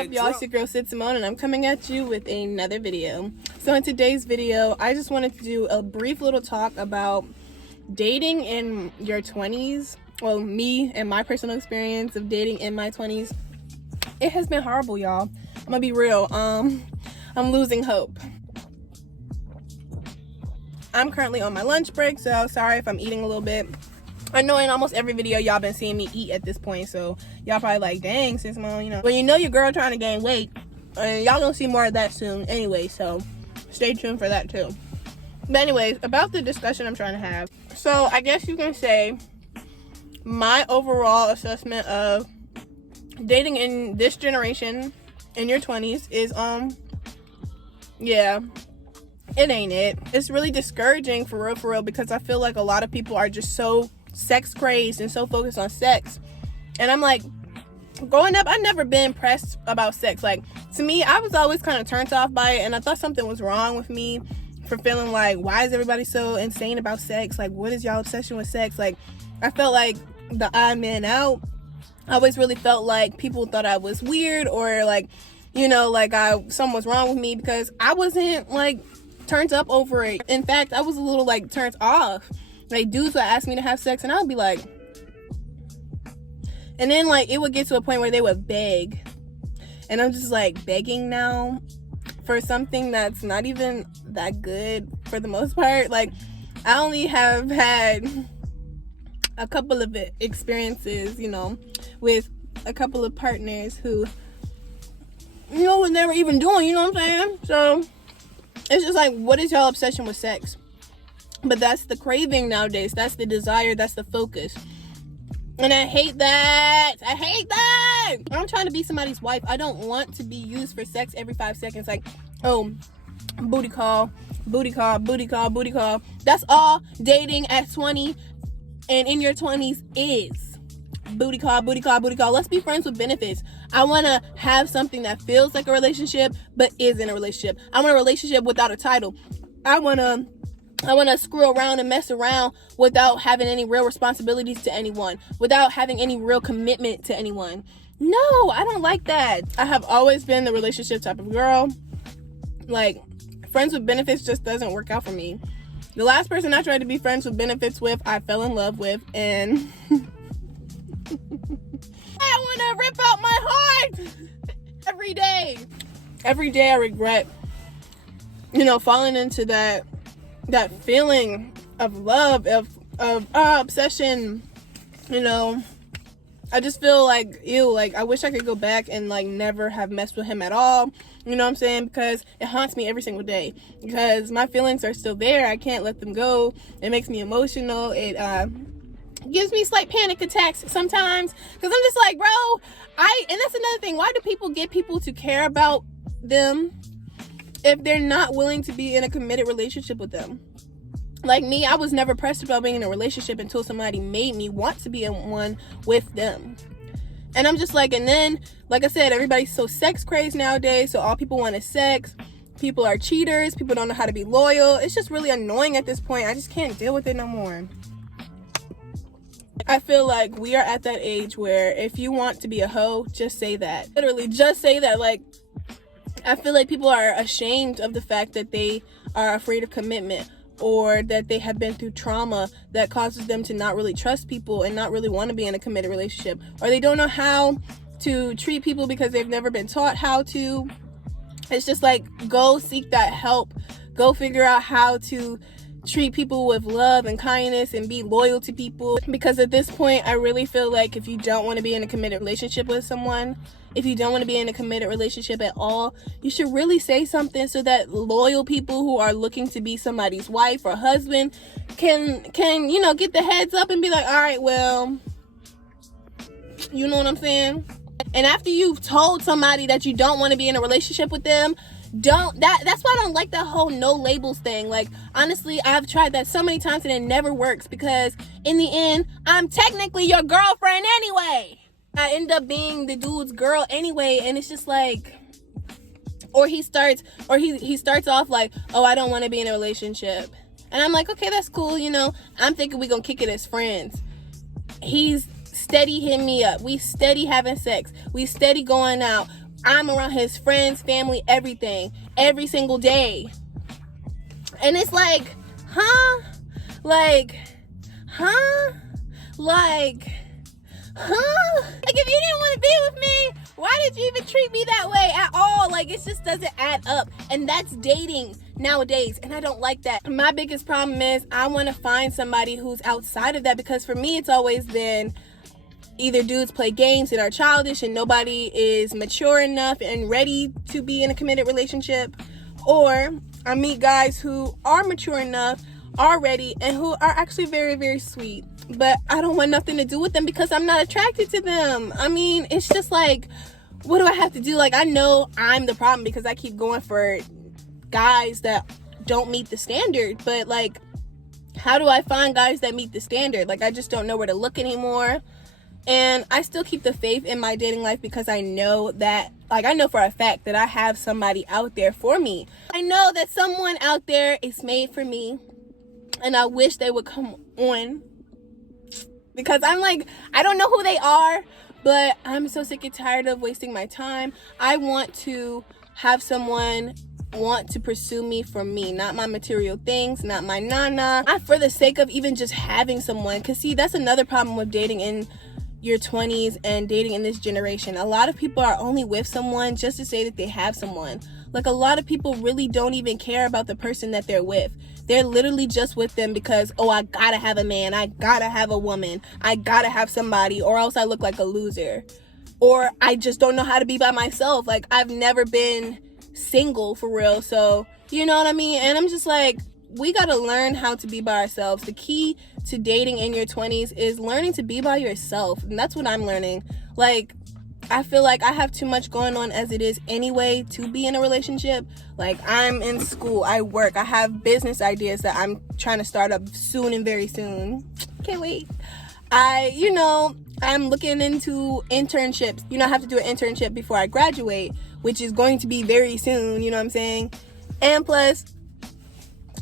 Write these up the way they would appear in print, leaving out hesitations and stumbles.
up, y'all? It's your girl Sid Simone, and I'm coming at you with another video. So in today's video, I just wanted to do a brief little talk about dating in your 20s. Well, me and my personal experience of dating in my 20s. It has been horrible, y'all. I'm gonna be real. I'm losing hope. I'm currently on my lunch break, so sorry if I'm eating a little bit. I know in almost every video y'all been seeing me eat at this point, so y'all probably like, dang, Sis Simone, you know. But you know your girl trying to gain weight, and y'all gonna see more of that soon anyway, so stay tuned for that too. But anyways, about the discussion I'm trying to have. So I guess you can say my overall assessment of dating in this generation in your 20s is yeah, it ain't it. It's really discouraging for real, because I feel like a lot of people are just so sex crazed and so focused on sex. And I'm like, growing up, I never been pressed about sex. Like, to me, I was always kind of turned off by it, and I thought something was wrong with me for feeling like, why is everybody so insane about sex? Like, what is y'all obsession with sex? Like, I felt like the odd man out. I always really felt like people thought I was weird, or like, you know, like something was wrong with me, because I wasn't like turned up over it. In fact, I was a little like turned off. Like, dudes would ask me to have sex, and I would be like, and then like it would get to a point where they would beg, and I'm just like, begging now for something that's not even that good for the most part. Like, I only have had a couple of experiences, you know, with a couple of partners who, you know, was never even doing, you know what I'm saying? So it's just like, what is y'all obsession with sex? But that's the craving nowadays. That's the desire. That's the focus. And I hate that. I hate that. I'm trying to be somebody's wife. I don't want to be used for sex every 5 seconds. Like, oh, booty call, booty call, booty call, booty call. That's all dating at 20 and in your 20s is. Booty call, booty call, booty call. Let's be friends with benefits. I want to have something that feels like a relationship but isn't a relationship. I want a relationship without a title. I want to screw around and mess around without having any real responsibilities to anyone, without having any real commitment to anyone. No, I don't like that. I have always been the relationship type of girl. Like, friends with benefits just doesn't work out for me. The last person I tried to be friends with benefits with, I fell in love with, and I want to rip out my heart every day. Every day I regret, you know, falling into that feeling of love, of obsession. You know, I just feel like, ew, like I wish I could go back and like never have messed with him at all. You know what I'm saying? Because it haunts me every single day, because my feelings are still there. I can't let them go. It makes me emotional. It gives me slight panic attacks sometimes, because I'm just like, bro, and that's another thing. Why do people get people to care about them if they're not willing to be in a committed relationship with them? Like me, I was never pressed about being in a relationship until somebody made me want to be in one with them. And I'm just like, and then, like I said, everybody's so sex crazed nowadays, so all people want is sex. People are cheaters. People don't know how to be loyal. It's just really annoying at this point. I just can't deal with it no more. I feel like we are at that age where if you want to be a hoe, just say that. Literally, just say that. Like, I feel like people are ashamed of the fact that they are afraid of commitment, or that they have been through trauma that causes them to not really trust people and not really want to be in a committed relationship, or they don't know how to treat people because they've never been taught how to. It's just like, go seek that help. Go figure out how to treat people with love and kindness and be loyal to people, because at this point I really feel like if you don't want to be in a committed relationship with someone, if you don't want to be in a committed relationship at all, you should really say something so that loyal people who are looking to be somebody's wife or husband can you know, get the heads up and be like, all right, well, you know what I'm saying? And after you've told somebody that you don't want to be in a relationship with them, that's why I don't like that whole no labels thing. Like, honestly, I've tried that so many times and it never works, because in the end, I'm technically your girlfriend anyway. I end up being the dude's girl anyway, and it's just like, or he starts off like, oh, I don't want to be in a relationship, and I'm like, okay, that's cool, you know, I'm thinking we gonna kick it as friends. He's steady hitting me up, we steady having sex, we steady going out, I'm around his friends, family, everything, every single day. And it's like, huh? Like, huh? Like, huh? Like, if you didn't want to be with me, why did you even treat me that way at all? Like, it just doesn't add up. And that's dating nowadays, and I don't like that. My biggest problem is I want to find somebody who's outside of that, because for me, it's always been either dudes play games and are childish and nobody is mature enough and ready to be in a committed relationship, or I meet guys who are mature enough, are ready, and who are actually very, very sweet, but I don't want nothing to do with them because I'm not attracted to them. I mean, it's just like, what do I have to do? Like, I know I'm the problem because I keep going for guys that don't meet the standard, but like, how do I find guys that meet the standard? Like, I just don't know where to look anymore. And I still keep the faith in my dating life because I know that, like, I know for a fact that I have somebody out there for me. I know that someone out there is made for me, and I wish they would come on, because I'm like, I don't know who they are, but I'm so sick and tired of wasting my time. I want to have someone want to pursue me for me, not my material things, not my nana, not for the sake of even just having someone. Because see, that's another problem with dating in your 20s and dating in this generation. A lot of people are only with someone just to say that they have someone. Like, a lot of people really don't even care about the person that they're with. They're literally just with them because, oh, I gotta have a man, I gotta have a woman, I gotta have somebody, or else I look like a loser, or I just don't know how to be by myself. Like, I've never been single for real, so you know what I mean? And I'm just like, we gotta learn how to be by ourselves. The key to dating in your 20s is learning to be by yourself, and that's what I'm learning. Like, I feel like I have too much going on as it is anyway to be in a relationship. Like, I'm in school, I work, I have business ideas that I'm trying to start up soon and very soon. Can't wait. I'm looking into internships. I have to do an internship before I graduate, which is going to be very soon, you know what I'm saying? And plus,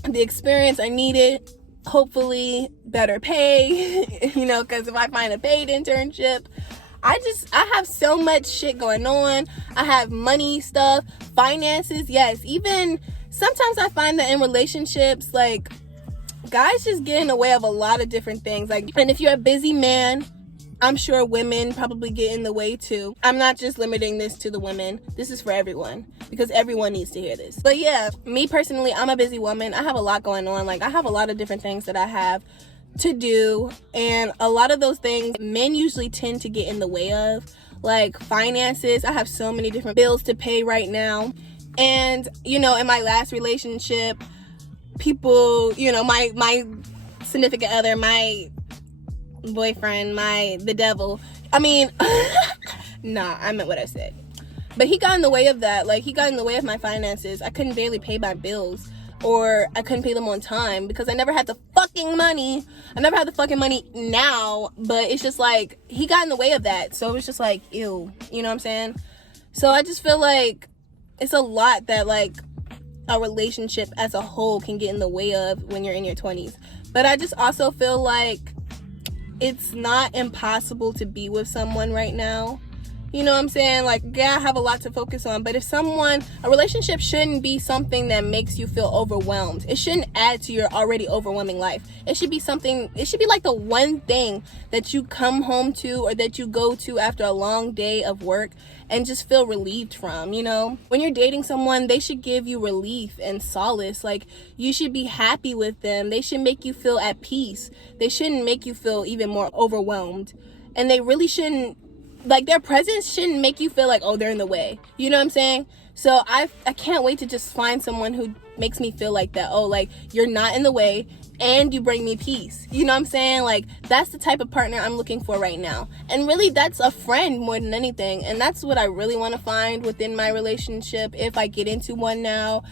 the experience I needed, hopefully better pay, because if I find a paid internship, I have so much shit going on. I have money stuff, finances, yes. Even sometimes I find that in relationships, like, guys just get in the way of a lot of different things. Like, and if you're a busy man, I'm sure women probably get in the way too. I'm not just limiting this to the women. This is for everyone, because everyone needs to hear this. But yeah, me personally, I'm a busy woman. I have a lot going on. Like, I have a lot of different things that I have to do, and a lot of those things men usually tend to get in the way of, like finances. I have so many different bills to pay right now, and in my last relationship, people, my significant other, my boyfriend, the devil, I mean nah, I meant what I said, but he got in the way of that. Like, he got in the way of my finances. I couldn't barely pay my bills, or I couldn't pay them on time because I never had the fucking money. I never had the fucking money now, but it's just like, he got in the way of that. So it's just like, ew, you know what I'm saying? So I just feel like it's a lot that, like, a relationship as a whole can get in the way of when you're in your 20s. But I just also feel like it's not impossible to be with someone right now. You know what I'm saying? Like, yeah, I have a lot to focus on, but a relationship shouldn't be something that makes you feel overwhelmed. It shouldn't add to your already overwhelming life. It should be like the one thing that you come home to, or that you go to after a long day of work and just feel relieved from, When you're dating someone, they should give you relief and solace. Like, you should be happy with them. They should make you feel at peace. They shouldn't make you feel even more overwhelmed. And they really shouldn't, like, their presence shouldn't make you feel like, oh, they're in the way. You know what I'm saying? So I can't wait to just find someone who makes me feel like that. Oh, like, you're not in the way and you bring me peace. You know what I'm saying? Like, that's the type of partner I'm looking for right now. And really, that's a friend more than anything. And that's what I really want to find within my relationship, if I get into one now,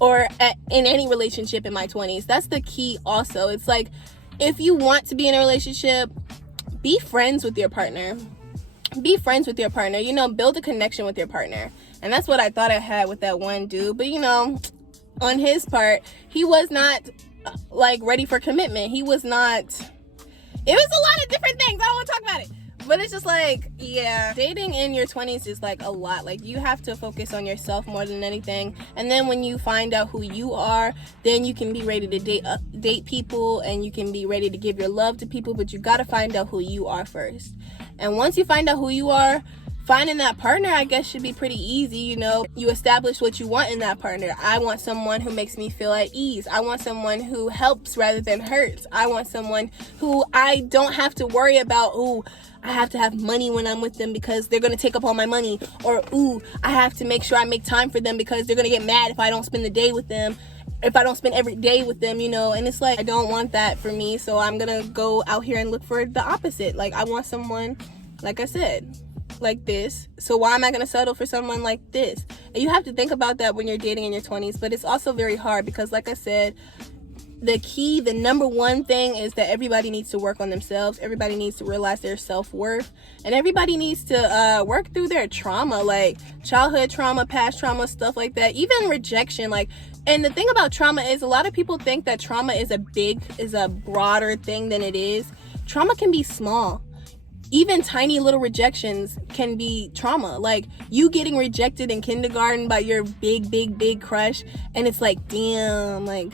or in any relationship in my 20s. That's the key also. It's like, if you want to be in a relationship, be friends with your partner. Be friends with your partner. Build a connection with your partner. And that's what I thought I had with that one dude. But, on his part, he was not, like, ready for commitment. He was not. It was a lot of different things. I don't want to talk about it. But it's just like, yeah, dating in your 20s is like a lot. Like, you have to focus on yourself more than anything. And then when you find out who you are, then you can be ready to date people, and you can be ready to give your love to people. But you got to find out who you are first. And once you find out who you are, finding that partner, I guess, should be pretty easy. You know, you establish what you want in that partner. I want someone who makes me feel at ease. I want someone who helps rather than hurts. I want someone who I don't have to worry about, ooh, I have to have money when I'm with them because they're going to take up all my money. Or, ooh, I have to make sure I make time for them because they're going to get mad if I don't spend the day with them, if I don't spend every day with them, you know. And it's like, I don't want that for me, so I'm going to go out here and look for the opposite. Like, I want someone, like I said, like this. So why am I going to settle for someone like this? And you have to think about that when you're dating in your 20s. But it's also very hard because, like I said, the number one thing is that everybody needs to work on themselves. Everybody needs to realize their self-worth, and everybody needs to work through their trauma, like childhood trauma, past trauma, stuff like that, even rejection. Like, and the thing about trauma is a lot of people think that trauma is a broader thing than it is. Trauma can be small. Even tiny little rejections can be trauma. Like, you getting rejected in kindergarten by your big crush, and it's like, damn, like,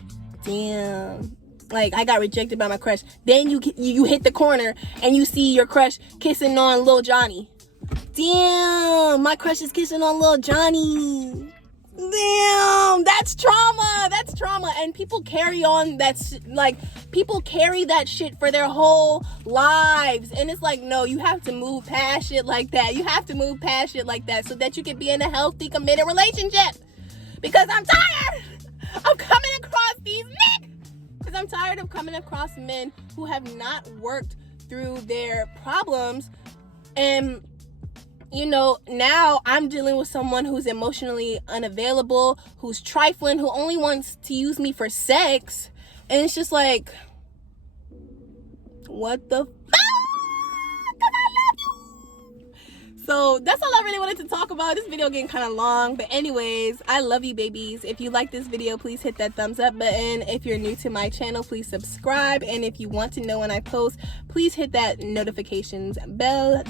I got rejected by my crush. Then you hit the corner and you see your crush kissing on Lil Johnny. Damn, my crush is kissing on Lil Johnny. Damn, that's trauma. And people carry on people carry that shit for their whole lives. And it's like, no, you have to move past shit like that. You have to move past shit like that so that you can be in a healthy, committed relationship. Because I'm tired of coming across these men. Because I'm tired of coming across men who have not worked through their problems. And, you know, now I'm dealing with someone who's emotionally unavailable, who's trifling, who only wants to use me for sex. And it's just like, what the fuck? So that's all I really wanted to talk about. This video getting kind of long, but anyways, I love you, babies. If you like this video, please hit that thumbs up button. If you're new to my channel, please subscribe. And if you want to know when I post, please hit that notifications bell,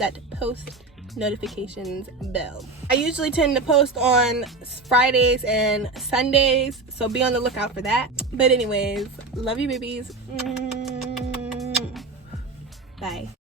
notifications bell. I usually tend to post on Fridays and Sundays, so be on the lookout for that. But anyways, love you, babies. Bye.